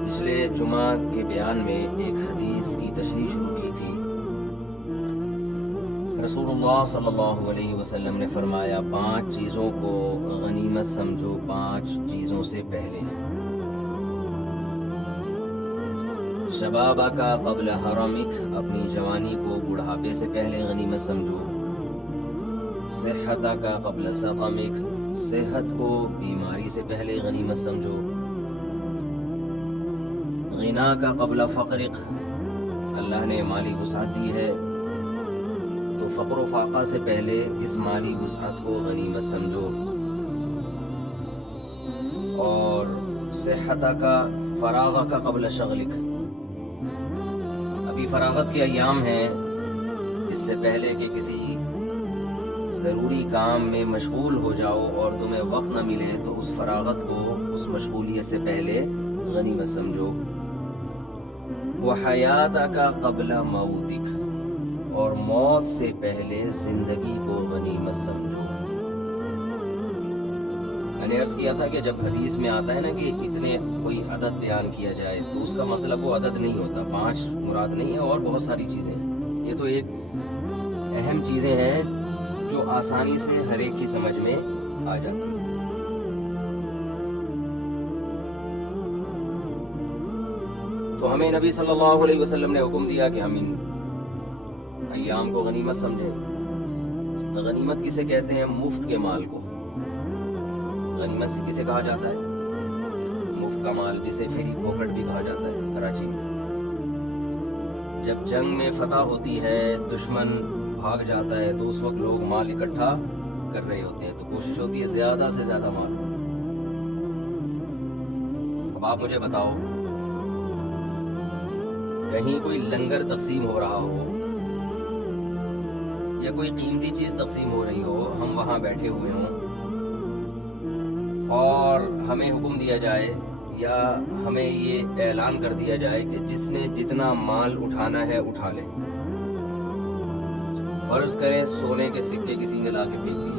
پچھلے جمعہ کے بیان میں ایک حدیث کی تشریح شروع کی تھی۔ رسول اللہ صلی اللہ علیہ وسلم نے فرمایا 5 چیزوں کو غنیمت سمجھو 5 چیزوں سے پہلے۔ شبابہ کا قبل حرمک، اپنی جوانی کو بڑھاپے سے پہلے غنیمت سمجھو۔ صحتہ کا قبل سقمک، صحت کو بیماری سے پہلے غنیمت سمجھو۔ غنا کا قبل فقرک، اللہ نے مالی وسعت دی ہے تو فقر و فاقہ سے پہلے اس مالی وسعت کو غنیمت سمجھو۔ اور صحتہ کا فراغ کا قبل شغلک، ابھی فراغت کے ایام ہیں، اس سے پہلے کہ کسی ضروری کام میں مشغول ہو جاؤ اور تمہیں وقت نہ ملے تو اس فراغت کو، اس مشغولیت سے پہلے غنیمت سمجھو۔ وحیاتہ کا قبل موتک، اور موت سے پہلے زندگی کو غنیمت سمجھو۔ میں نے عرض کیا تھا کہ جب حدیث میں آتا ہے نا کہ اتنے کوئی عدد بیان کیا جائے تو اس کا مطلب وہ عدد نہیں ہوتا، 5 مراد نہیں ہے، اور بہت ساری چیزیں ہیں۔ یہ تو ایک اہم چیزیں ہیں جو آسانی سے ہر ایک کی سمجھ میں آ جاتی ہیں۔ تو ہمیں نبی صلی اللہ علیہ وسلم نے حکم دیا کہ ہم ان ایام کو غنیمت سمجھیں۔ غنیمت کسے کہتے ہیں؟ مفت کے مال کو غنیمت سے کسے کہا جاتا ہے؟ مفت کا مال، جسے فری پاکٹ بھی کہا جاتا ہے کراچی میں۔ جب جنگ میں فتح ہوتی ہے، دشمن بھاگ جاتا ہے تو اس وقت لوگ مال اکٹھا کر رہے ہوتے ہیں، تو کوشش ہوتی ہے زیادہ سے زیادہ مال۔ اب آپ مجھے بتاؤ، کہیں کوئی لنگر تقسیم ہو رہا ہو یا کوئی قیمتی چیز تقسیم ہو رہی ہو، ہم وہاں بیٹھے ہوئے ہوں اور ہمیں حکم دیا جائے یا ہمیں یہ اعلان کر دیا جائے کہ جس نے جتنا مال اٹھانا ہے اٹھا لے۔ فرض کریں سونے کے سکے کسی نے لا کے پھینک دیے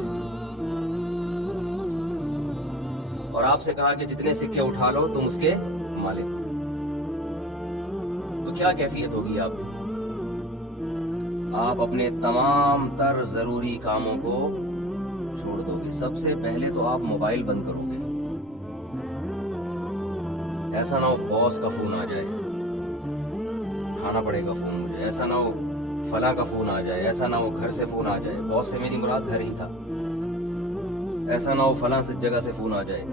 اور آپ سے کہا کہ جتنے سکے اٹھا لو تم اس کے مالک، تو کیا کیفیت ہوگی آپ کی؟ آپ اپنے تمام تر ضروری کاموں کو چھوڑ دو گے۔ سب سے پہلے تو آپ موبائل بند کرو گے، ایسا نہ ہو باس کا فون آ جائے، اٹھانا پڑے گا فون مجھے، ایسا نہ ہو فلاں کا فون آ جائے، ایسا نہ ہو گھر سے فون آ جائے، باس سے میری مراد گھر ہی تھا، ایسا نہ ہو فلاں سے جگہ سے فون آ جائے،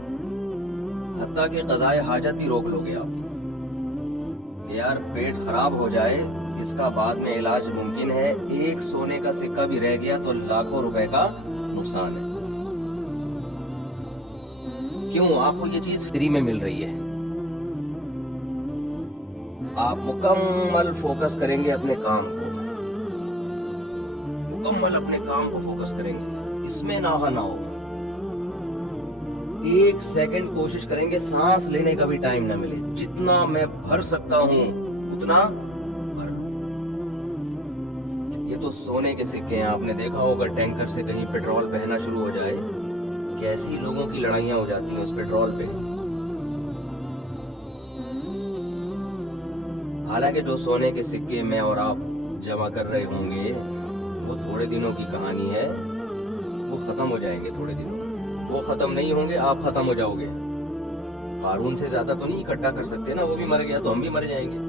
حتیٰ کہ قضائے حاجت بھی روک لو گے آپ کہ یار پیٹ خراب ہو جائے، اس کا بعد میں علاج ممکن ہے، ایک سونے کا سکہ بھی رہ گیا تو لاکھوں روپے کا نقصان ہے۔ کیوں؟ آپ کو یہ چیز فری میں مل رہی ہے، آپ مکمل فوکس کریں گے اپنے کام کو، مکمل اپنے کام کو فوکس کریں گے، اس میں ناغہ نہ ہو، 1 سیکنڈ کوشش کریں گے سانس لینے کا بھی ٹائم نہ ملے، جتنا میں بھر سکتا ہوں اتنا بھر۔ یہ تو سونے کے سکے ہیں، آپ نے دیکھا ہوگا ٹینکر سے کہیں پیٹرول بہنا شروع ہو جائے، کیسی لوگوں کی لڑائیاں ہو جاتی ہیں اس پیٹرول پہ۔ حالانکہ جو سونے کے سکے میں اور آپ جمع کر رہے ہوں گے وہ تھوڑے دنوں کی کہانی ہے، وہ ختم ہو جائیں گے تھوڑے دنوں، وہ ختم نہیں ہوں گے، آپ ختم ہو جاؤ گے۔ قارون سے زیادہ تو نہیں اکٹھا کر سکتے نا، وہ بھی مر گیا تو ہم بھی مر جائیں گے۔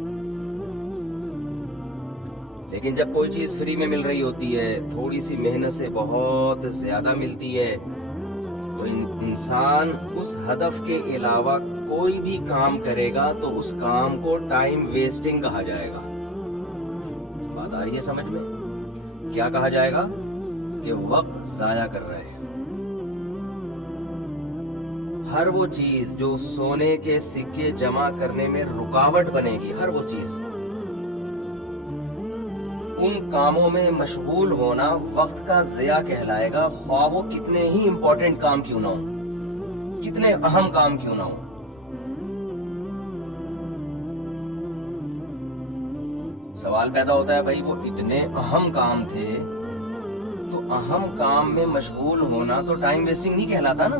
لیکن جب کوئی چیز فری میں مل رہی ہوتی ہے، تھوڑی سی محنت سے بہت زیادہ ملتی ہے، تو انسان اس ہدف کے علاوہ کوئی بھی کام کرے گا تو اس کام کو ٹائم ویسٹنگ کہا جائے گا۔ بات آ رہی ہے سمجھ میں؟ کیا کہا جائے گا؟ کہ وقت ضائع کر رہے ہیں۔ ہر وہ چیز جو سونے کے سکے جمع کرنے میں رکاوٹ بنے گی، ہر وہ چیز، ان کاموں میں مشغول ہونا وقت کا ضیاع کہلائے گا، خواہ وہ کتنے ہی امپورٹنٹ کام کیوں نہ ہو، کتنے اہم کام کیوں نہ ہو۔ سوال پیدا ہوتا ہے بھائی وہ اتنے اہم کام تھے تو اہم کام میں مشغول ہونا تو ٹائم ویسٹنگ نہیں کہلاتا نا؟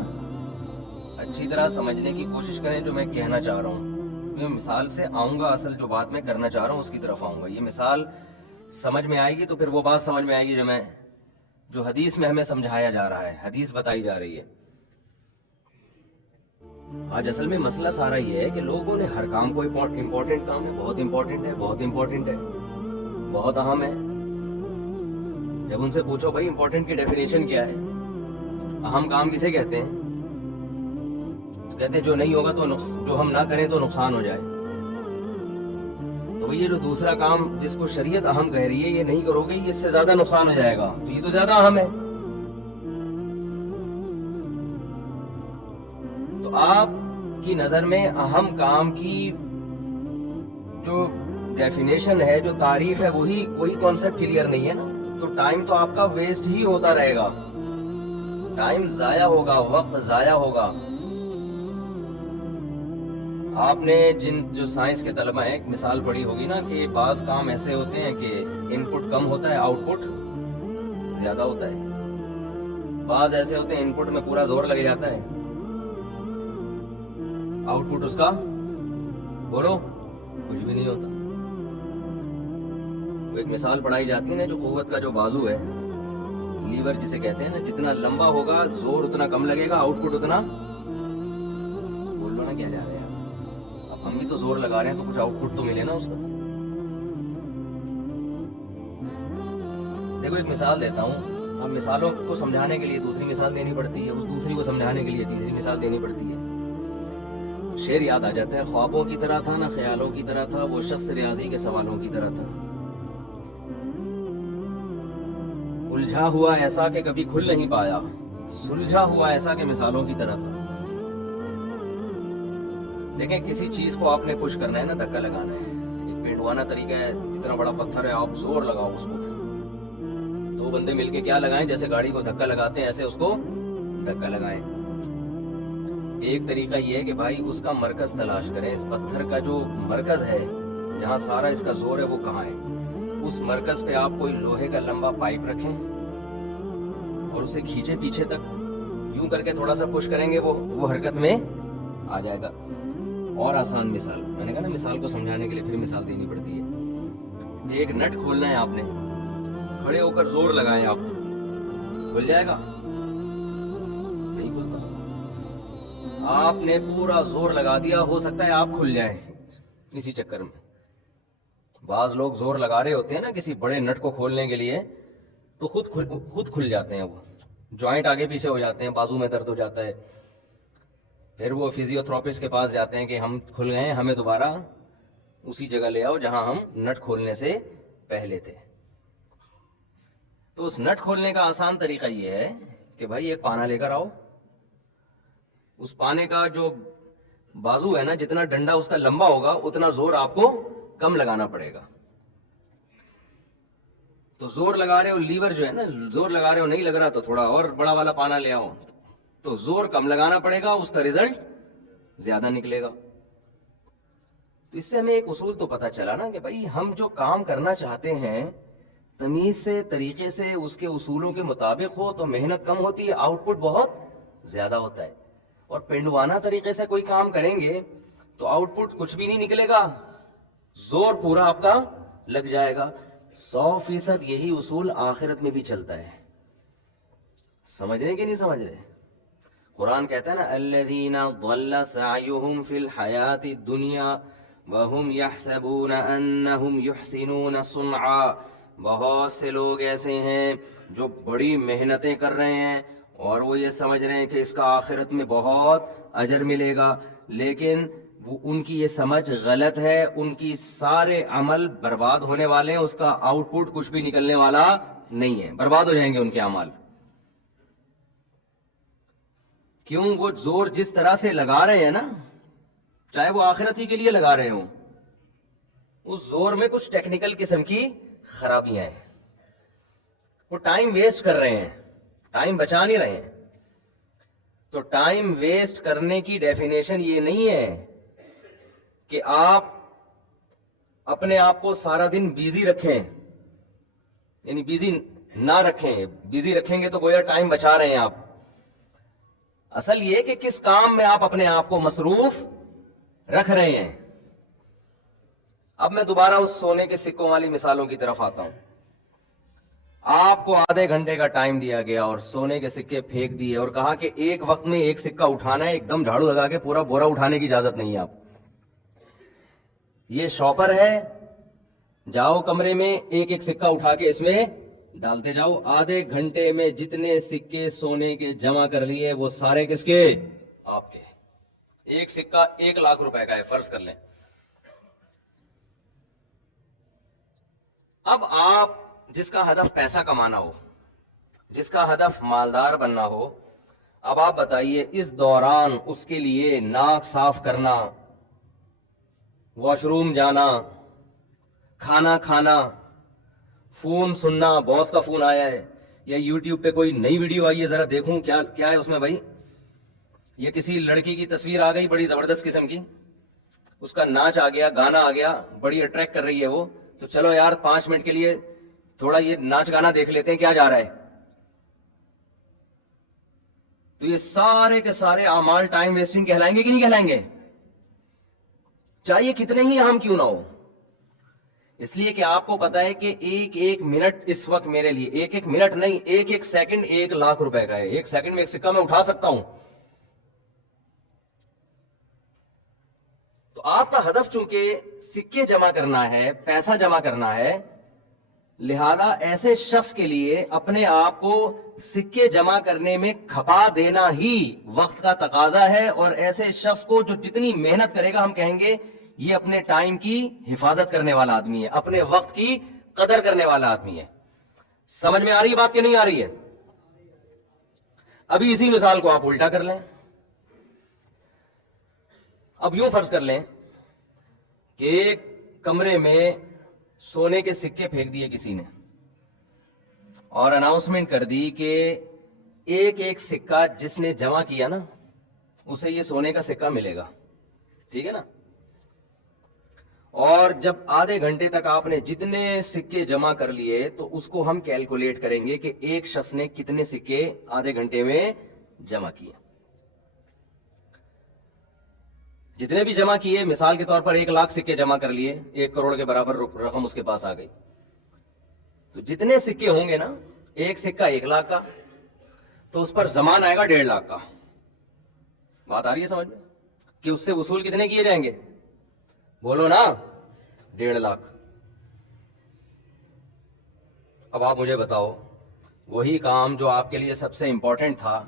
اچھی طرح سمجھنے کی کوشش کریں جو میں کہنا چاہ رہا ہوں. میں مثال سے آؤں گا, اصل جو بات میں کرنا چاہ رہا ہوں اس کی طرف آؤں گا. یہ مثال سمجھ میں آئے گی تو پھر وہ بات سمجھ میں آئے گی جو حدیث میں ہمیں سمجھایا جا رہا ہے, حدیث بتائی جا رہی ہے. آج اصل میں مسئلہ سارا یہ ہے کہ لوگوں نے ہر کام کو امپورٹنٹ کام ہے, بہت امپورٹنٹ ہے, بہت امپورٹنٹ ہے, بہت اہم ہے. جب ان سے پوچھو بھائی امپورٹنٹ کی ڈیفینیشن کیا ہے, اہم کام کسے کہتے ہیں, تو کہتے ہیں جو نہیں ہوگا تو جو ہم نہ کریں تو نقصان ہو جائے. تو یہ جو دوسرا کام جس کو شریعت اہم کہہ رہی ہے یہ نہیں کرو گے, یہ اس سے زیادہ نقصان ہو جائے گا, تو یہ تو زیادہ اہم ہے. تو آپ کی نظر میں اہم کام کی جو ڈیفینیشن ہے, جو تعریف ہے, وہی کانسیپٹ کلیئر نہیں ہے نا, تو ٹائم تو آپ کا ویسٹ ہی ہوتا رہے گا, ٹائم ضائع ہوگا, وقت ضائع ہوگا. آپ نے جو سائنس کے طلبہ ہیں ایک مثال پڑھی ہوگی نا کہ بعض کام ایسے ہوتے ہیں کہ ان پٹ کم ہوتا ہے, آؤٹ پٹ زیادہ ہوتا ہے. بعض ایسے ہوتے ہیں ان پٹ میں پورا زور لگ جاتا ہے, آؤٹ پٹ اس کا بولو کچھ بھی نہیں ہوتا. وہ ایک مثال پڑھائی جاتی ہے نا, جو قوت کا جو بازو ہے, لیور جسے کہتے ہیں نا, جتنا لمبا ہوگا زور اتنا کم لگے گا, آؤٹ پٹ اتنا, بول لو نا کیا جا رہے ہیں. اب ہم بھی تو زور لگا رہے ہیں تو کچھ آؤٹ پٹ تو ملے نا اس کا. دیکھو ایک مثال دیتا ہوں, اب مثالوں کو سمجھانے کے لیے دوسری مثال دینی پڑتی ہے, اس دوسری کو سمجھانے کے لیے تیسری مثال دینی پڑتی ہے. شعر یاد آ جاتا ہے, خوابوں کی طرح تھا نہ خیالوں کی طرح تھا, وہ شخص ریاضی کے سوالوں کی طرح تھا. الجھا ہوا ایسا کہ کبھی کھل نہیں پایا, سلجھا ہوا ایسا کہ مثالوں کی طرح تھا. دیکھیں کسی چیز کو آپ نے پش کرنا ہے نا, دھکا لگانا ہے, ایک پینڈوانا طریقہ ہے. اتنا بڑا پتھر ہے, آپ زور لگاؤ اس کو, دو بندے مل کے کیا لگائیں, جیسے گاڑی کو دھکا لگاتے ہیں ایسے اس کو دھکا لگائیں. ایک طریقہ یہ ہے کہ بھائی اس کا مرکز تلاش کریں, اس پتھر کا جو مرکز ہے جہاں سارا اس کا زور ہے وہ کہاں ہے. اس مرکز پہ آپ کوئی لوہے کا لمبا پائپ رکھیں اور اسے کھینچے پیچھے تک, یوں کر کے تھوڑا سا پش کریں گے وہ حرکت میں آ جائے گا. اور آسان مثال, میں نے کہا نا مثال کو سمجھانے کے لیے پھر مثال دینی پڑتی ہے. ایک نٹ کھولنا ہے آپ نے, کھڑے ہو کر زور لگائیں, آپ کھل جائے گا, نہیں کھلتا. آپ نے پورا زور لگا دیا, ہو سکتا ہے آپ کھل جائیں اسی چکر میں. بعض لوگ زور لگا رہے ہوتے ہیں نا کسی بڑے نٹ کو کھولنے کے لیے, تو خود کھل جاتے ہیں, وہ جوائنٹ آگے پیچھے ہو جاتے ہیں, بازو میں درد ہو جاتا ہے. پھر وہ فزیو تھراپسٹ کے پاس جاتے ہیں کہ ہم کھل گئے ہیں, ہمیں دوبارہ اسی جگہ لے آؤ جہاں ہم نٹ کھولنے سے پہلے تھے. تو اس نٹ کھولنے کا آسان طریقہ یہ ہے کہ بھائی ایک پانا لے کر آؤ, اس پانے کا جو بازو ہے نا, جتنا ڈنڈا اس کا لمبا ہوگا اتنا زور آپ کو کم لگانا پڑے گا. تو زور لگا رہے ہو, لیور جو ہے نا زور لگا رہے ہو, نہیں لگ رہا تو تھوڑا اور بڑا والا پانا لے آؤ, تو زور کم لگانا پڑے گا, اس کا رزلٹ زیادہ نکلے گا. تو اس سے ہمیں ایک اصول تو پتا چلا نا کہ بھائی ہم جو کام کرنا چاہتے ہیں تمیز سے, طریقے سے, اس کے اصولوں کے مطابق ہو تو محنت کم ہوتی ہے, آؤٹ پٹ بہت زیادہ ہوتا ہے. اور پنڈوانہ طریقے سے کوئی کام کریں گے تو آؤٹ پٹ کچھ بھی نہیں نکلے گا, زور پورا آپ کا لگ جائے گا. 100% یہی اصول آخرت میں بھی چلتا ہے. سمجھ رہے کہ نہیں سمجھ رہے؟ قرآن کہتا ہے نا, الذین ضل سعیہم فی الحیات الدنیا وہم یحسبون انہم یحسنون صنعا. بہت سے لوگ ایسے ہیں جو بڑی محنتیں کر رہے ہیں اور وہ یہ سمجھ رہے ہیں کہ اس کا آخرت میں بہت اجر ملے گا, لیکن وہ ان کی یہ سمجھ غلط ہے. ان کی سارے عمل برباد ہونے والے ہیں, اس کا آؤٹ پٹ کچھ بھی نکلنے والا نہیں ہے, برباد ہو جائیں گے ان کے اعمال. کیوں؟ وہ زور جس طرح سے لگا رہے ہیں نا, چاہے وہ آخرت ہی کے لیے لگا رہے ہوں, اس زور میں کچھ ٹیکنیکل قسم کی خرابیاں ہیں. وہ ٹائم ویسٹ کر رہے ہیں, ٹائم بچا نہیں رہے ہیں. تو ٹائم ویسٹ کرنے کی ڈیفینیشن یہ نہیں ہے کہ آپ اپنے آپ کو سارا دن بیزی رکھیں, یعنی بیزی نہ رکھیں. بیزی رکھیں گے تو گویا ٹائم بچا رہے ہیں آپ. اصل یہ کہ کس کام میں آپ اپنے آپ کو مصروف رکھ رہے ہیں. اب میں دوبارہ اس سونے کے سکوں والی مثالوں کی طرف آتا ہوں. آپ کو آدھے گھنٹے کا ٹائم دیا گیا اور سونے کے سکے پھینک دیے اور کہا کہ ایک وقت میں ایک سکہ اٹھانا ہے, ایک دم جھاڑو لگا کے پورا بورا اٹھانے کی اجازت نہیں ہے. آپ یہ شاپر ہے, جاؤ کمرے میں ایک ایک سکہ اٹھا کے اس میں ڈالتے جاؤ. آدھے گھنٹے میں جتنے سکے سونے کے جمع کر لیے وہ سارے کس کے؟ آپ کے. ایک سکہ 1,00,000 روپے کا ہے, فرض کر لیں. اب آپ جس کا ہدف پیسہ کمانا ہو, جس کا ہدف مالدار بننا ہو, اب آپ بتائیے اس دوران اس کے لیے ناک صاف کرنا, واش روم جانا, کھانا کھانا, فون سننا, باس کا فون آیا ہے یا یوٹیوب پہ کوئی نئی ویڈیو آئی ہے ذرا دیکھوں کیا ہے اس میں بھائی, یا کسی لڑکی کی تصویر آ گئی بڑی زبردست قسم کی, اس کا ناچ آ گیا, گانا آ گیا, بڑی اٹریکٹ کر رہی ہے وہ, تو چلو یار 5 منٹ کے لیے تھوڑا یہ ناچ گانا دیکھ لیتے ہیں کیا جا رہا ہے. تو یہ سارے کے سارے اعمال ٹائم ویسٹنگ کہلائیں گے کہ نہیں کہلائیں گے؟ چاہیے کتنے ہی اہم کیوں نہ ہو. اس لیے کہ آپ کو پتا ہے کہ ایک ایک منٹ اس وقت میرے لیے, ایک ایک منٹ نہیں, ایک ایک سیکنڈ 1,00,000 روپے کا ہے. ایک سیکنڈ میں ایک سکہ میں اٹھا سکتا ہوں. تو آپ کا ہدف چونکہ سکے جمع کرنا ہے, پیسہ جمع کرنا ہے, لہذا ایسے شخص کے لیے اپنے آپ کو سکے جمع کرنے میں کھپا دینا ہی وقت کا تقاضا ہے. اور ایسے شخص کو جو جتنی محنت کرے گا ہم کہیں گے یہ اپنے ٹائم کی حفاظت کرنے والا آدمی ہے, اپنے وقت کی قدر کرنے والا آدمی ہے. سمجھ میں آ رہی ہے بات کہ نہیں آ رہی ہے؟ ابھی اسی مثال کو آپ الٹا کر لیں. اب یوں فرض کر لیں کہ ایک کمرے میں سونے کے سکے پھینک دیے کسی نے اور اناؤنسمنٹ کر دی کہ ایک ایک سکہ جس نے جمع کیا نا اسے یہ سونے کا سکہ ملے گا. ٹھیک ہے نا؟ اور جب آدھے گھنٹے تک آپ نے جتنے سکے جمع کر لیے تو اس کو ہم کیلکولیٹ کریں گے کہ ایک شخص نے کتنے سکے آدھے گھنٹے میں جمع کیے. جتنے بھی جمع کیے, مثال کے طور پر 1,00,000 سکے جمع کر لیے, 1 کروڑ کے برابر رقم اس کے پاس آ گئی. تو جتنے سکے ہوں گے نا, ایک سکہ 1,00,000 کا, تو اس پر زمان آئے گا 1,50,000 کا. بات آ رہی ہے سمجھ میں کہ اس سے وصول کتنے کیے جائیں گے؟ بولو نا, 1,50,000. اب آپ مجھے بتاؤ, وہی کام جو آپ کے لیے سب سے امپورٹنٹ تھا,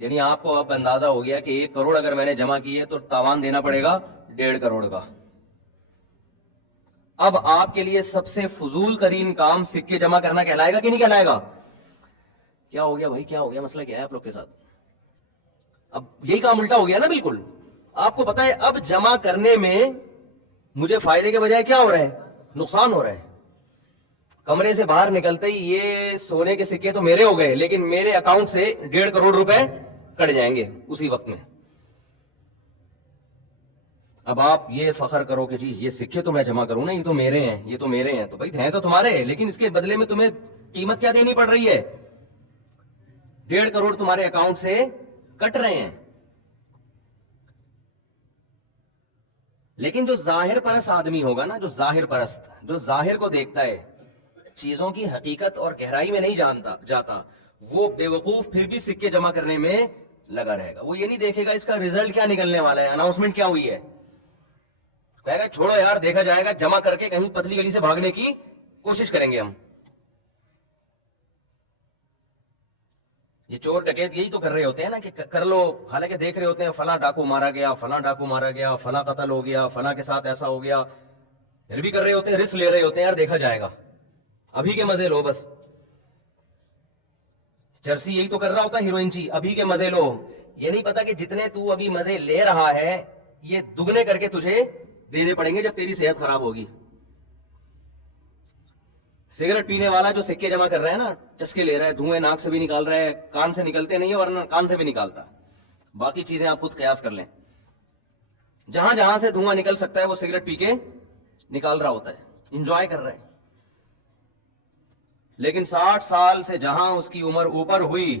یعنی آپ کو اب اندازہ ہو گیا کہ 1 کروڑ اگر میں نے جمع کیے تو تاوان دینا پڑے گا 1.5 کروڑ کا. اب آپ کے لیے سب سے فضول ترین کام سکے جمع کرنا کہلائے گا کہ نہیں کہلائے گا؟ کیا ہو گیا بھائی, کیا ہو گیا, مسئلہ کیا ہے آپ لوگ کے ساتھ؟ اب یہی کام الٹا ہو گیا نا بالکل. آپ کو پتا ہے اب جمع کرنے میں مجھے فائدے کے بجائے کیا ہو رہا ہے؟ نقصان ہو رہا ہے. کمرے سے باہر نکلتے ہی یہ سونے کے سکے تو میرے ہو گئے, لیکن میرے اکاؤنٹ سے 1.5 کروڑ روپے کٹ جائیں گے اسی وقت میں. اب آپ یہ فخر کرو کہ جی یہ سکے تو میں جمع کروں نا, یہ تو میرے ہیں, یہ تو میرے ہیں. تو بھائی ہیں تو تمہارے ہیں, لیکن اس کے بدلے میں تمہیں قیمت کیا دینی پڑ رہی ہے؟ 1.5 کروڑ تمہارے اکاؤنٹ سے کٹ رہے ہیں. لیکن جو ظاہر پرست آدمی ہوگا نا, جو ظاہر پرست, جو ظاہر کو دیکھتا ہے, چیزوں کی حقیقت اور گہرائی میں نہیں جاتا, وہ بے وقوف پھر بھی سکے جمع کرنے میں لگا رہے گا. وہ یہ نہیں دیکھے گا اس کا ریزلٹ کیا نکلنے والا ہے, اناؤنسمنٹ کیا ہوئی ہے. کہے گا چھوڑو یار, دیکھا جائے گا, جمع کر کے کہیں پتلی گلی سے بھاگنے کی کوشش کریں گے ہم. یہ چور ڈکیت یہی تو کر رہے ہوتے ہیں نا کہ کر لو, حالانکہ دیکھ رہے ہوتے ہیں فلاں ڈاکو مارا گیا, فلاں ڈاکو مارا گیا, فلاں قتل ہو گیا, فلاں کے ساتھ ایسا ہو گیا, پھر بھی کر رہے ہوتے ہیں, رسک لے رہے ہوتے ہیں, یار دیکھا جائے گا, ابھی کے مزے لو. بس چرسی یہی تو کر رہا ہوتا ہے, ہیروئن چی, ابھی کے مزے لو. یہ نہیں پتا کہ جتنے تو ابھی مزے لے رہا ہے یہ دگنے کر کے تجھے دینے پڑیں گے جب تیری صحت خراب ہوگی. سگریٹ پینے والا جو سکے جمع کر رہا ہے نا, چسکے لے رہا ہے, دھوئیں ناک سے بھی نکال رہا ہے, کان سے نکلتے نہیں ہے ورنہ کان سے بھی نکالتا, باقی چیزیں آپ خود قیاس کر لیں. جہاں جہاں سے دھواں نکل سکتا ہے وہ سگریٹ پی کے نکال رہا ہوتا ہے, انجوائے کر رہا ہے. لیکن 60 سال سے جہاں اس کی عمر اوپر ہوئی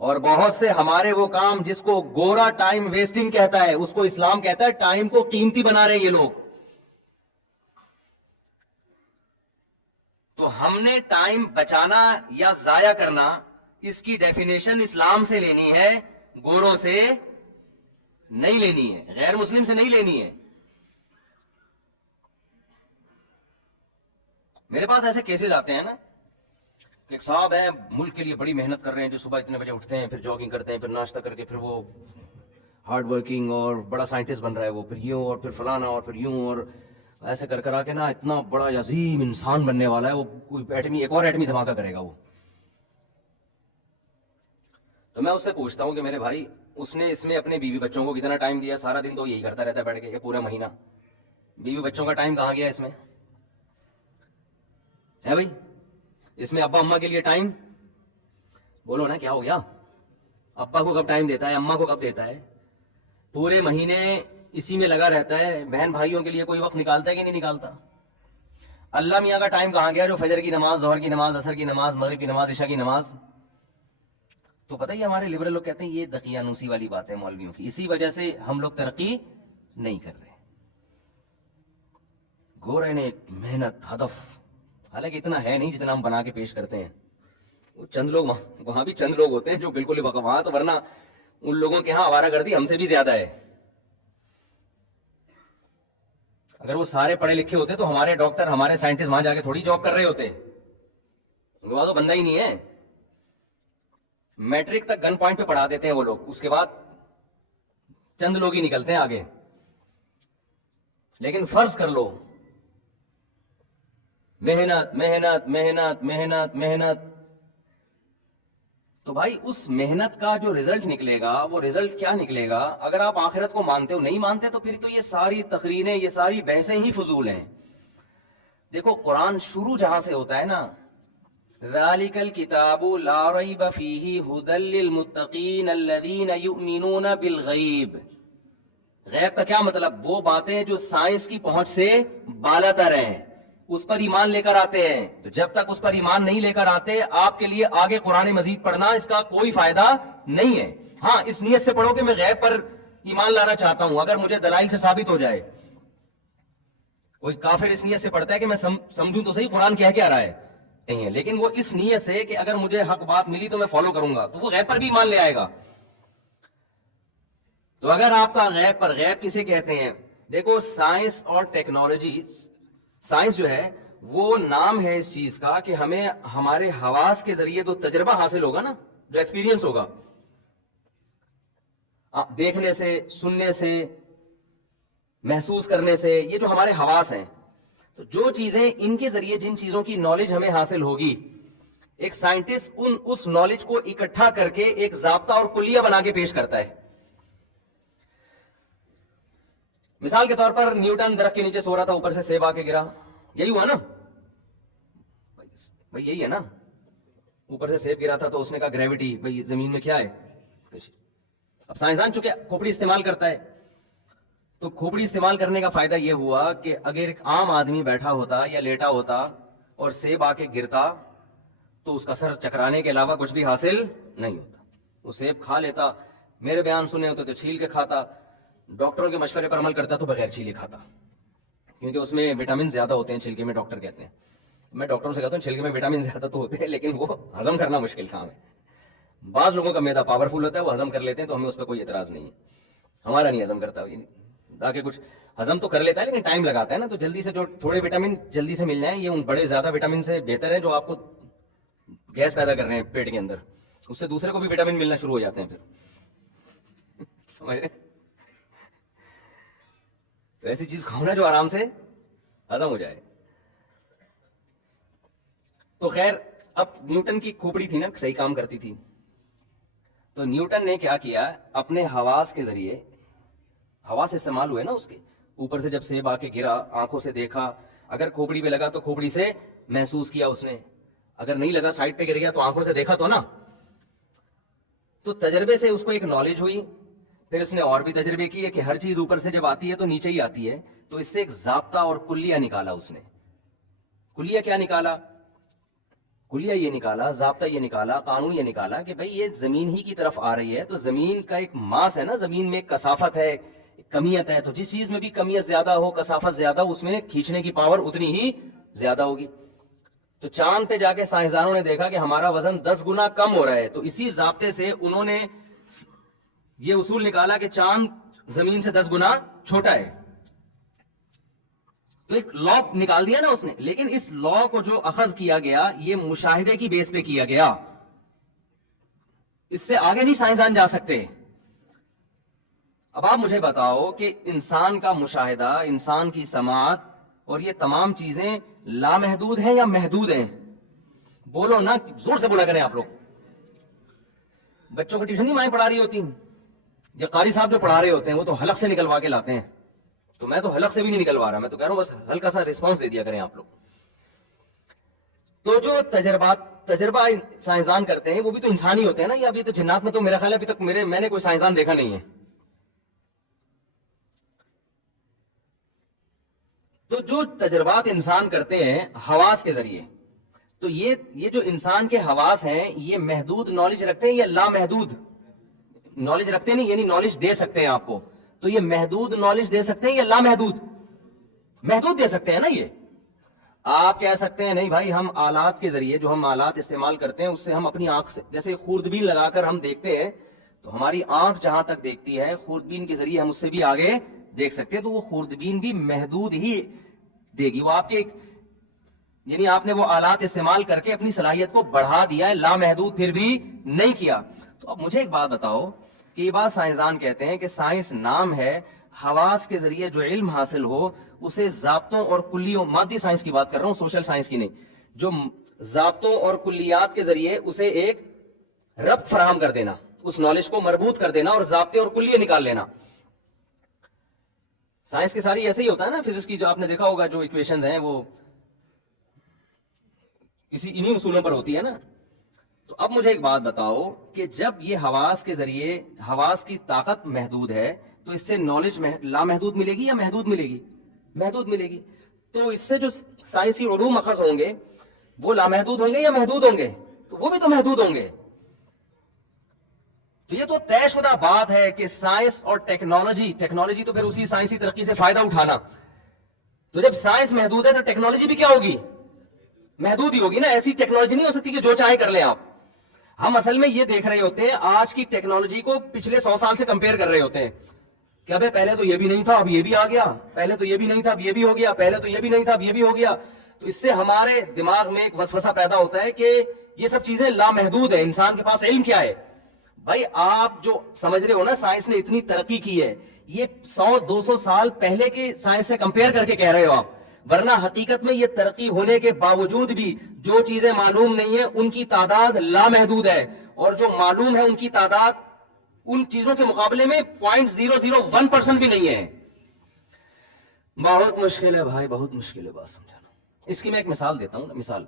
اور بہت سے ہمارے وہ کام جس کو گورا ٹائم ویسٹنگ کہتا ہے، اس کو اسلام کہتا ہے ٹائم کو قیمتی بنا رہے ہیں یہ لوگ. تو ہم نے ٹائم بچانا یا ضائع کرنا، اس کی ڈیفینیشن اسلام سے لینی ہے، گوروں سے نہیں لینی ہے، غیر مسلم سے نہیں لینی ہے. میرے پاس ایسے کیسز آتے ہیں نا، ایک صاحب ہیں ملک کے لیے بڑی محنت کر رہے ہیں، جو صبح اتنے بجے اٹھتے ہیں، پھر جاگنگ کرتے ہیں، پھر ناشتہ کر کے پھر وہ ہارڈ ورکنگ اور بڑا سائنٹسٹ بن رہا ہے وہ، پھر یوں اور پھر فلانا اور پھر یوں، اور ایسے کر کر آ کے نا اتنا بڑا عظیم انسان بننے والا ہے وہ، کوئی ایک اور ایٹمی دھماکہ کرے گا وہ. تو میں اس سے پوچھتا ہوں کہ میرے بھائی، اس نے اس میں اپنے بیوی بچوں کو کتنا ٹائم دیا؟ سارا دن تو یہی کرتا رہتا ہے بیٹھ کے، پورا مہینہ. بیوی بچوں کا ٹائم کہاں گیا اس میں ہے بھائی؟ اس میں ابا اماں کے لیے ٹائم بولو نا، کیا ہو گیا؟ ابا کو کب ٹائم دیتا ہے؟ اماں کو کب دیتا ہے؟ پورے مہینے اسی میں لگا رہتا ہے. بہن بھائیوں کے لیے کوئی وقت نکالتا ہے کہ نہیں نکالتا؟ اللہ میاں کا ٹائم کہاں گیا جو فجر کی نماز، ظہر کی نماز، عصر کی نماز، مغرب کی نماز، عشاء کی نماز؟ تو پتہ ہی ہمارے لبرل لوگ کہتے ہیں یہ دقیانوسی والی بات ہے مولویوں کی، اسی وجہ سے ہم لوگ ترقی نہیں کر رہے. گورے نے محنت، ہدف، حالانکہ اتنا ہے نہیں جتنا ہم بنا کے پیش کرتے ہیں. وہ چند لوگ وہاں بھی چند لوگ ہوتے ہیں جو بالکل ہی وہاں، تو ورنہ ان لوگوں کے ہاں آوارہ گردی ہم سے بھی زیادہ ہے. اگر وہ سارے پڑھے لکھے ہوتے تو ہمارے ڈاکٹر، ہمارے سائنٹسٹ وہاں جا کے تھوڑی جاب کر رہے ہوتے. ان کے بعد تو بندہ ہی نہیں ہے. میٹرک تک گن پوائنٹ پہ پڑھا دیتے ہیں وہ لوگ، اس کے بعد چند لوگ ہی نکلتے ہیں آگے. لیکن فرض کر لو محنت محنت محنت محنت محنت، تو بھائی اس محنت کا جو رزلٹ نکلے گا وہ رزلٹ کیا نکلے گا؟ اگر آپ آخرت کو مانتے ہو، نہیں مانتے تو پھر تو یہ ساری تقریریں، یہ ساری بحثیں ہی فضول ہیں. دیکھو قرآن شروع جہاں سے ہوتا ہے نا، ذالک الکتاب لا ریب فیہ ھدی للمتقین الذین یؤمنون بالغیب. غیب کا کیا مطلب؟ وہ باتیں جو سائنس کی پہنچ سے بالاتر ہیں، اس پر ایمان لے کر آتے ہیں. تو جب تک اس پر ایمان نہیں لے کر آتے، آپ کے لیے آگے قرآن مزید پڑھنا اس کا کوئی فائدہ نہیں ہے. ہاں اس نیت سے پڑھو کہ میں غیب پر ایمان لانا چاہتا ہوں، اگر مجھے دلائل سے ثابت ہو جائے. کوئی کافر اس نیت سے پڑھتا ہے کہ میں سمجھوں تو صحیح قرآن کیا رہا ہے، نہیں ہے، لیکن وہ اس نیت سے کہ اگر مجھے حق بات ملی تو میں فالو کروں گا، تو وہ غیب پر بھی ایمان لے آئے گا. تو اگر آپ کا غیب پر، غیب کسے کہتے ہیں؟ دیکھو سائنس اور ٹیکنالوجی، سائنس جو ہے وہ نام ہے اس چیز کا کہ ہمیں ہمارے حواس کے ذریعے جو تجربہ حاصل ہوگا نا، جو ایکسپیرینس ہوگا، دیکھنے سے، سننے سے، محسوس کرنے سے، یہ جو ہمارے حواس ہیں، تو جو چیزیں ان کے ذریعے جن چیزوں کی نالج ہمیں حاصل ہوگی، ایک سائنٹسٹ اس نالج کو اکٹھا کر کے ایک ضابطہ اور کلیہ بنا کے پیش کرتا ہے. مثال کے طور پر نیوٹن درخت کے نیچے سو رہا تھا، اوپر سے سیب آ کے گرا، یہی ہوا نا بھائی؟ یہی ہے نا، اوپر سے سیب گرا تھا تو اس نے کہا گریوٹی، بھائی زمین میں کیا ہے. اب سائنسدان چونکہ کھوپڑی استعمال کرتا ہے، تو کھوپڑی استعمال کرنے کا فائدہ یہ ہوا کہ اگر ایک عام آدمی بیٹھا ہوتا یا لیٹا ہوتا اور سیب آ کے گرتا تو اس کا سر چکرانے کے علاوہ کچھ بھی حاصل نہیں ہوتا. وہ سیب کھا لیتا، میرے بیان سنے ہوتے تو چھیل کے کھاتا، ڈاکٹروں کے مشورے پر عمل کرتا تو بغیر چھیلے کھاتا، کیونکہ اس میں وٹامن زیادہ ہوتے ہیں چھلکے میں، ڈاکٹر کہتے ہیں. میں ڈاکٹروں سے کہتا ہوں چھلکے میں وٹامن زیادہ تو ہوتے ہیں لیکن وہ ہضم کرنا مشکل کام ہے. بعض لوگوں کا معدہ پاورفل ہوتا ہے، وہ ہضم کر لیتے ہیں تو ہمیں اس پہ کوئی اعتراض نہیں ہے. ہمارا نہیں ہضم کرتا، تاکہ کچھ ہضم تو کر لیتا ہے لیکن ٹائم لگاتا ہے نا. تو جلدی سے جو تھوڑے وٹامن جلدی سے مل جائیں، یہ ان بڑے زیادہ وٹامن سے بہتر ہے جو آپ کو گیس پیدا کر رہے ہیں پیٹ کے اندر، اس سے دوسرے کو بھی وٹامن ملنا شروع ہو جاتے ہیں پھر. سمجھ رہے؟ تو ایسی چیز کھاؤ نا جو آرام سے ہضم ہو جائے. تو خیر، اب نیوٹن کی کھوپڑی تھی نا، صحیح کام کرتی تھی، تو نیوٹن نے کیا کیا، اپنے حواس کے ذریعے، حواس استعمال ہوئے نا اس کے، اوپر سے جب سیب آ کے گرا، آنکھوں سے دیکھا، اگر کھوپڑی پہ لگا تو کھوپڑی سے محسوس کیا اس نے، اگر نہیں لگا سائڈ پہ گر گیا تو آنکھوں سے دیکھا تو نا. تو تجربے سے اس کو ایک نالج ہوئی. پھر اس نے اور بھی تجربے کیے کہ ہر چیز اوپر سے جب آتی ہے تو نیچے ہی آتی ہے، تو اس سے ایک ضابطہ اور کلیہ نکالا اس نے. کلیہ کیا نکالا؟ کلیہ یہ نکالا، ضابطہ یہ نکالا، قانون یہ نکالا کہ بھئی یہ زمین ہی کی طرف آ رہی ہے، تو زمین کا ایک ماس ہے نا، زمین میں کثافت ہے، کمیت ہے، تو جس چیز میں بھی کمیت زیادہ ہو، کثافت زیادہ ہو، اس میں کھینچنے کی پاور اتنی ہی زیادہ ہوگی. تو چاند پہ جا کے سائنسدانوں نے دیکھا کہ ہمارا وزن 10 گنا کم ہو رہا ہے، تو اسی ضابطے سے انہوں نے یہ اصول نکالا کہ چاند زمین سے 10 گنا چھوٹا ہے. تو ایک لا نکال دیا نا اس نے. لیکن اس لا کو جو اخذ کیا گیا یہ مشاہدے کی بیس پہ کیا گیا، اس سے آگے نہیں سائنسدان جا سکتے. اب آپ مجھے بتاؤ کہ انسان کا مشاہدہ، انسان کی سماعت اور یہ تمام چیزیں لامحدود ہیں یا محدود ہیں؟ بولو نا، زور سے بولا کریں آپ لوگ. بچوں کو ٹیوشن نہیں مائیں پڑھا رہی ہوتی ہیں، یا قاری صاحب جو پڑھا رہے ہوتے ہیں وہ تو حلق سے نکلوا کے لاتے ہیں. تو میں تو حلق سے بھی نہیں نکلوا رہا، میں تو کہہ رہا ہوں بس ہلکا سا رسپانس دے دیا کریں آپ لوگ. تو جو تجربہ سائنسدان کرتے ہیں وہ بھی تو انسان ہی ہوتے ہیں نا. یا ابھی تو جنات میں تو میرا خیال ہے ابھی تک میں نے کوئی سائنسدان دیکھا نہیں ہے. تو جو تجربات انسان کرتے ہیں حواس کے ذریعے، تو یہ جو انسان کے حواس ہیں یہ محدود نالج رکھتے ہیں یا لامحدود نالج رکھتے ہیں؟ نہیں، یعنی نالج دے سکتے ہیں آپ کو. تو یہ محدود نالج دے سکتے ہیں یا لامحدود؟ محدود دے سکتے ہیں نا. یہ آپ کہہ سکتے ہیں نہیں بھائی، ہم آلات کے ذریعے، جو ہم آلات استعمال کرتے ہیں اس سے ہم اپنی آنکھ سے، جیسے خوردبین لگا کر ہم دیکھتے ہیں، تو ہماری آنکھ جہاں تک دیکھتی ہے خوردبین کے ذریعے ہم اس سے بھی آگے دیکھ سکتے ہیں. تو وہ خوردبین بھی محدود ہی دے گی. وہ آپ کے یعنی آپ نے وہ آلات استعمال کر کے اپنی صلاحیت کو بڑھا دیا ہے، لامحدود پھر بھی نہیں کیا. تو اب مجھے ایک بات بتاؤ کہ یہ بات سائنسدان کہتے ہیں کہ سائنس نام ہے، حواس کے ذریعے جو علم حاصل ہو اسے ضابطوں اور کلیوں، مادی سائنس کی بات کر رہا ہوں، سوشل سائنس کی نہیں، جو ضابطوں اور کلیات کے ذریعے اسے ایک ربط فراہم کر دینا، اس نالج کو مربوط کر دینا اور ضابطے اور کلیے نکال لینا. سائنس کے ساری ایسے ہی ہوتا ہے نا. فزکس کی جو آپ نے دیکھا ہوگا جو ایکویشنز ہیں وہ انہی اصولوں پر ہوتی ہے نا. تو اب مجھے ایک بات بتاؤ کہ جب یہ حواس کے ذریعے، حواس کی طاقت محدود ہے، تو اس سے نالج لامحدود ملے گی یا محدود ملے گی؟ محدود ملے گی. تو اس سے جو سائنسی علوم اخذ ہوں گے وہ لامحدود ہوں گے یا محدود ہوں گے؟ تو وہ بھی تو محدود ہوں گے. تو یہ تو طے شدہ بات ہے کہ سائنس اور ٹیکنالوجی تو پھر اسی سائنسی ترقی سے فائدہ اٹھانا. تو جب سائنس محدود ہے تو ٹیکنالوجی بھی کیا ہوگی؟ محدود ہی ہوگی نا. ایسی ٹیکنالوجی نہیں ہو سکتی کہ جو چاہے کر لیں آپ. ہم اصل میں یہ دیکھ رہے ہوتے ہیں آج کی ٹیکنالوجی کو پچھلے 100 سال سے کمپیئر کر رہے ہوتے ہیں کہ ابے پہلے تو یہ بھی نہیں تھا اب یہ بھی آ گیا، پہلے تو یہ بھی نہیں تھا اب یہ بھی ہو گیا، پہلے تو یہ بھی نہیں تھا اب یہ بھی ہو گیا. تو اس سے ہمارے دماغ میں ایک وسوسہ پیدا ہوتا ہے کہ یہ سب چیزیں لامحدود ہیں. انسان کے پاس علم کیا ہے؟ بھائی آپ جو سمجھ رہے ہو نا سائنس نے اتنی ترقی کی ہے، یہ 100-200 سال پہلے کے سائنس سے کمپیئر کر کے کہہ رہے ہو آپ. ورنہ حقیقت میں یہ ترقی ہونے کے باوجود بھی جو چیزیں معلوم نہیں ہیں ان کی تعداد لامحدود ہے، اور جو معلوم ہے ان کی تعداد ان چیزوں کے مقابلے میں 0.001% بھی نہیں ہے. بہت مشکل ہے بھائی، بہت مشکل ہے بات سمجھانا. اس کی میں ایک مثال دیتا ہوں. مثال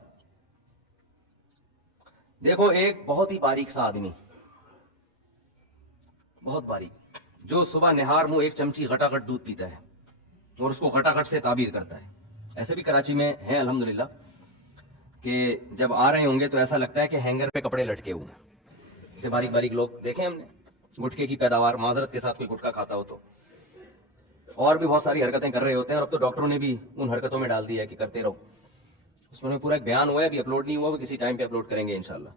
دیکھو، ایک بہت ہی باریک سا آدمی، بہت باریک، جو صبح نہار منہ ایک چمچی غٹاغٹ دودھ پیتا ہے اور اس کو غٹاغٹ سے تعبیر کرتا ہے. ایسے بھی کراچی میں ہیں الحمدللہ کہ جب آ رہے ہوں گے تو ایسا لگتا ہے کہ ہینگر پہ کپڑے لٹکے ہوئے ہیں. ایسے باریک باریک لوگ دیکھیں ہم نے. گٹکے کی پیداوار، معذرت کے ساتھ کوئی گٹکا کھاتا ہو تو، اور بھی بہت ساری حرکتیں کر رہے ہوتے ہیں. اور اب تو ڈاکٹروں نے بھی ان حرکتوں میں ڈال دیا ہے کہ کرتے رہو. اس میں پورا ایک بیان ہوا ہے، ابھی اپلوڈ نہیں ہوا، وہ کسی ٹائم پہ اپلوڈ کریں گے انشاءاللہ.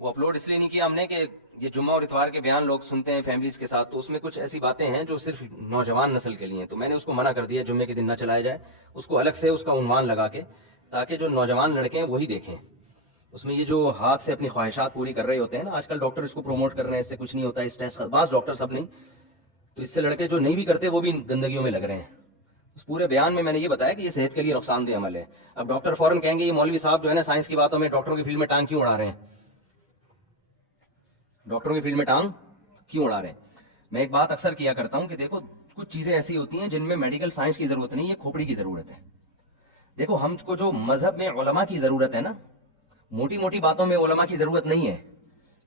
وہ اپلوڈ اس لیے نہیں کیا ہم نے کہ یہ جمعہ اور اتوار کے بیان لوگ سنتے ہیں فیملیز کے ساتھ، تو اس میں کچھ ایسی باتیں ہیں جو صرف نوجوان نسل کے لیے ہیں. تو میں نے اس کو منع کر دیا جمعے کے دن نہ چلایا جائے، اس کو الگ سے اس کا عنوان لگا کے، تاکہ جو نوجوان لڑکے ہیں وہی دیکھیں. اس میں یہ جو ہاتھ سے اپنی خواہشات پوری کر رہے ہوتے ہیں نا، آج کل ڈاکٹر اس کو پروموٹ کر رہے ہیں، اس سے کچھ نہیں ہوتا، اس ٹیسٹ بعض ڈاکٹر سب نہیں، تو اس سے لڑکے جو نہیں بھی کرتے وہ بھی گندگیوں میں لگ رہے ہیں. اس پورے بیان میں نے یہ بتایا کہ یہ صحت کے لیے نقصان دہ عمل ہے. اب ڈاکٹر فوراً کہیں گے یہ مولوی صاحب جو ہے نا سائنس کی باتوں میں ڈاکٹروں کی فیلڈ میں ٹانگ کیوں اڑا رہے ہیں، ڈاکٹروں کی فیلڈ میں ٹانگ کیوں اڑا رہے ہیں. میں ایک بات اکثر کیا کرتا ہوں کہ دیکھو کچھ چیزیں ایسی ہوتی ہیں جن میں میڈیکل سائنس کی ضرورت نہیں ہے، کھوپڑی کی ضرورت ہے. دیکھو ہم کو جو مذہب میں علماء کی ضرورت ہے نا، موٹی موٹی باتوں میں علماء کی ضرورت نہیں ہے.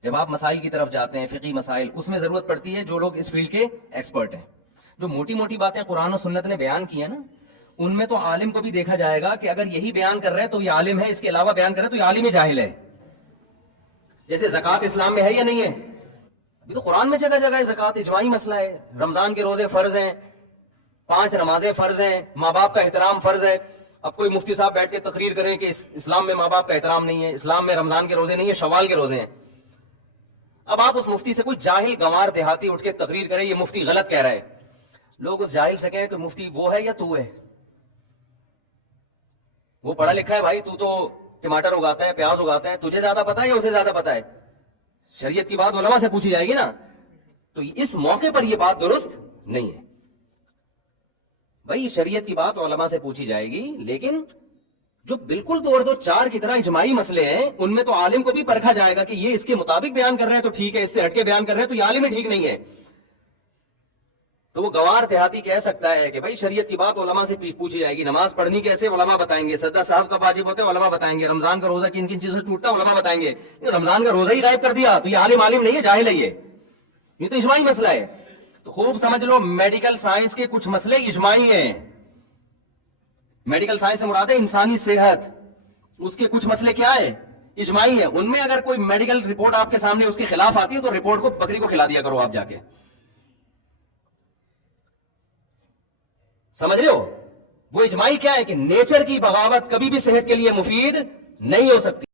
جب آپ مسائل کی طرف جاتے ہیں، فقہی مسائل، اس میں ضرورت پڑتی ہے جو لوگ اس فیلڈ کے ایکسپرٹ ہیں. جو موٹی موٹی باتیں قرآن و سنت نے بیان کی ہیں نا، ان میں تو عالم کو بھی دیکھا جائے گا کہ اگر یہی بیان کر رہے ہیں تو یہ عالم ہے, اس کے علاوہ بیان کر رہے ہیں تو یہ عالم جاہل ہے. جیسے زکوٰۃ اسلام میں ہے یا نہیں ہے؟ ابھی تو قرآن میں جگہ جگہ ہے زکوٰۃ, اجماعی مسئلہ ہے. رمضان کے روزے فرض ہیں, 5 نمازیں فرض ہیں, ماں باپ کا احترام فرض ہے. اب کوئی مفتی صاحب بیٹھ کے تقریر کریں کہ اسلام میں ماں باپ کا احترام نہیں ہے, اسلام میں رمضان کے روزے نہیں ہے, شوال کے روزے ہیں. اب آپ اس مفتی سے, کوئی جاہل گنوار دیہاتی اٹھ کے تقریر کرے یہ مفتی غلط کہہ رہا ہے, لوگ اس جاہل سے کہیں کہ مفتی وہ ہے یا تو ہے؟ وہ پڑھا لکھا ہے بھائی, تو ٹماٹر اگاتا ہے, پیاز اگاتا ہے, تجھے زیادہ پتا ہے یا اسے زیادہ پتا ہے؟ شریعت کی بات علماء سے پوچھی جائے گی نا. تو اس موقع پر یہ بات درست نہیں ہے بھائی, شریعت کی بات علماء سے پوچھی جائے گی, لیکن جو بالکل 2 اور 2 4 کی طرح اجماعی مسئلے ہیں ان میں تو عالم کو بھی پرکھا جائے گا کہ یہ اس کے مطابق بیان کر رہے ہیں تو ٹھیک ہے, اس سے ہٹ کے بیان کر رہے ہیں تو یہ عالم ہی ٹھیک نہیں ہے. تو وہ گوار دیہاتی کہہ سکتا ہے کہ بھائی شریعت کی بات علماء سے پوچھی جائے گی, نماز پڑھنی کیسے علماء بتائیں گے, سجدہ صاحب کا واجب ہوتا ہے علماء بتائیں گے, رمضان کا روزہ کن کن چیزوں سے ٹوٹتا ہے علماء بتائیں گے. رمضان کا روزہ ہی غائب کر دیا تو یہ عالم نہیں ہے, جاہل ہے. یہ تو اجماعی مسئلہ ہے. تو خوب سمجھ لو, میڈیکل سائنس کے کچھ مسئلے اجماعی ہیں. میڈیکل سائنس سے مراد ہے انسانی صحت, اس کے کچھ مسئلے کیا ہے؟ اجماعی ہیں. ان میں اگر کوئی میڈیکل رپورٹ آپ کے سامنے اس کے خلاف آتی ہے تو رپورٹ کو بکری کو کھلا دیا کرو آپ جا کے. سمجھ رہے ہو؟ وہ اجماعی کیا ہے کہ نیچر کی بغاوت کبھی بھی صحت کے لیے مفید نہیں ہو سکتی.